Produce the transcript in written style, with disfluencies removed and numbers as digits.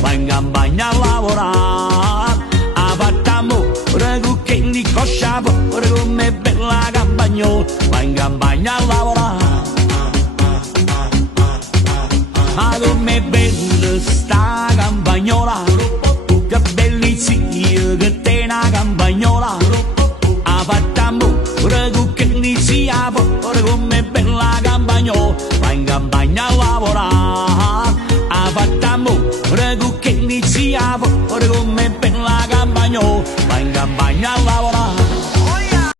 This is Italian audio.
va in campagna a lavorare. A fatta amore con che li coscia pure come bella campagnola, va in campagna a lavorare. Ma come bella sta campagna,